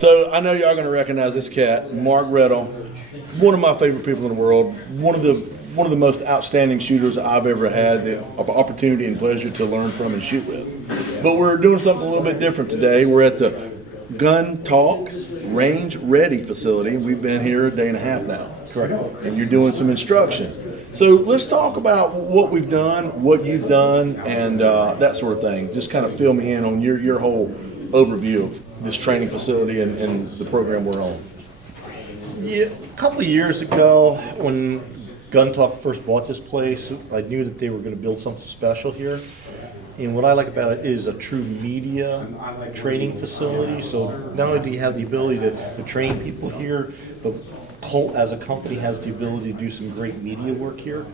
So I know y'all going to recognize this cat, Mark Redl, one of my favorite people in the world, one of the most outstanding shooters I've ever had the opportunity and pleasure to learn from and shoot with. But we're doing something a little bit different today. We're at the Gun Talk Range Ready facility. We've been here a day and a half now. Correct. And you're doing some instruction. So let's talk about what we've done, what you've done, and that sort of thing. Just kind of fill me in on your whole overview of this training facility and the program we're on. Yeah, a couple of years ago, when Gun Talk first bought this place, I knew that they were going to build something special here. And what I like about it is a true media training facility. So not only do you have the ability to train people here, but Colt as a company has the ability to do some great media work here.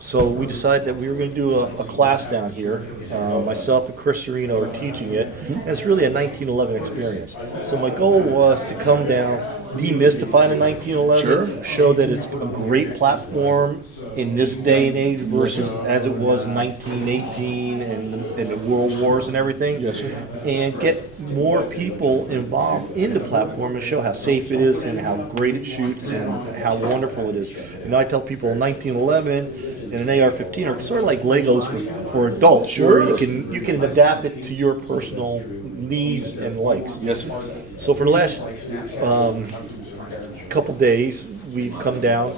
So we decided that we were going to do a class down here. Myself and Chris Serino are teaching it, and it's really a 1911 experience. So my goal was to come down, demystify the 1911, show that it's a great platform in this day and age versus as it was in 1918 and the World Wars and everything, and get more people involved in the platform and show how safe it is and how great it shoots and how wonderful it is. And I tell people 1911 and an AR-15 are sort of like Legos for adults, where you can adapt it to your personal needs and likes. So for the last couple days, we've come down.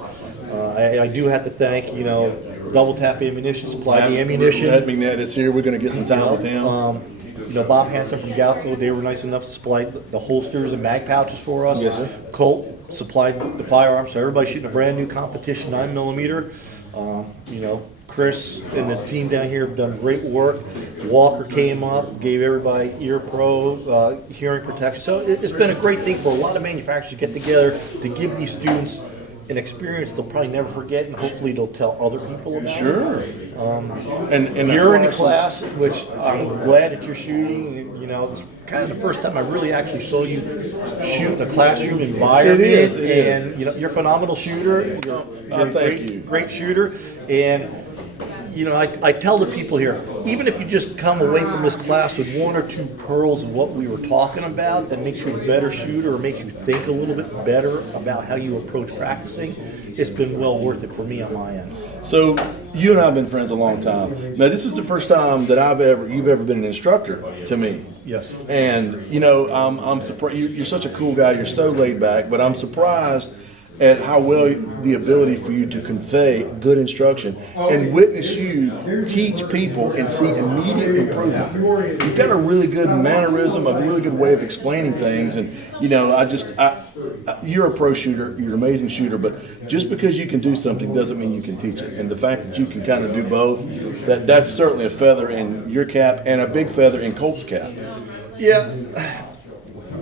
I do have to thank, Double Tap Ammunition supplied the ammunition. Ed McNett is here. We're going to get some time with him. Bob Hansen from Galco, they were nice enough to supply the holsters and mag pouches for us. Colt supplied the firearms, so everybody's shooting a brand new competition 9mm. Chris and the team down here have done great work. Walker came up, gave everybody ear pro, hearing protection. So it's been a great thing for a lot of manufacturers to get together to give these students an experience they'll probably never forget, and hopefully they'll tell other people about. And you're in the class, which I'm glad that you're shooting. It's kind of the first time I really actually saw you shoot in a classroom environment. It is. You're a phenomenal shooter. You're a great shooter, and I tell the people here, even if you just come away from this class with one or two pearls of what we were talking about that makes you a better shooter or makes you think a little bit better about how you approach practicing, it's been well worth it for me on my end. So you and I have been friends a long time. Now this is the first time that you've ever been an instructor to me. Yes. And I'm surprised. You're such a cool guy. You're so laid back, but I'm surprised at how well the ability for you to convey good instruction and witness you teach people and see immediate improvement. You've got a really good mannerism, a really good way of explaining things, and you're a pro shooter, you're an amazing shooter, but just because you can do something doesn't mean you can teach it. And the fact that you can kind of do both, that's certainly a feather in your cap and a big feather in Colt's cap. Yeah.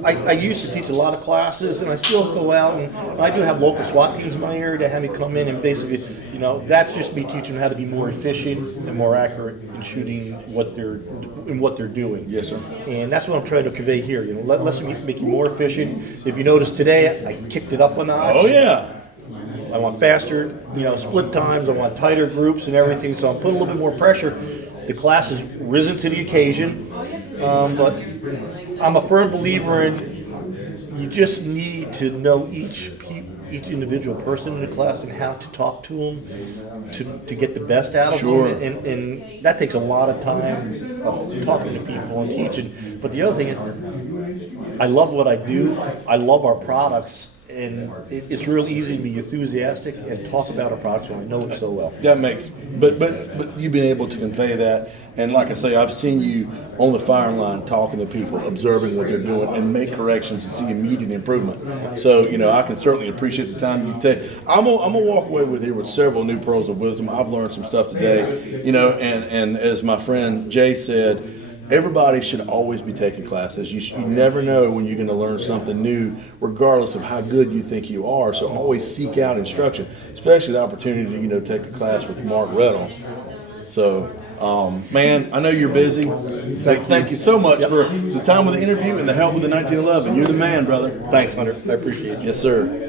I used to teach a lot of classes, and I still go out, and I do have local SWAT teams in my area that have me come in, and basically, that's just me teaching them how to be more efficient and more accurate in shooting what they're doing. Yes, sir. And that's what I'm trying to convey here. Let's make you more efficient. If you notice today, I kicked it up a notch. Oh yeah. I want faster, split times. I want tighter groups and everything. So I'm putting a little bit more pressure. The class has risen to the occasion, but I'm a firm believer in you just need to know each individual person in the class and how to talk to them to get the best out of them. And that takes a lot of time of talking to people and teaching. But the other thing is, I love what I do. I love our products. And it's real easy to be enthusiastic and talk about our products when I know it so well. That makes, but you've been able to convey that, and like I say, I've seen you on the firing line talking to people, observing what they're doing, and make corrections and see immediate improvement. So I can certainly appreciate the time you've taken. I'm gonna walk away with here with several new pearls of wisdom. I've learned some stuff today, and as my friend Jay said, everybody should always be taking classes. You never know when you're going to learn something new, regardless of how good you think you are. So always seek out instruction, especially the opportunity to take a class with Mark Redl. So, man, I know you're busy. Thank you so much for the time with the interview and the help with the 1911. You're the man, brother. Thanks, Hunter. I appreciate it. Yes, sir.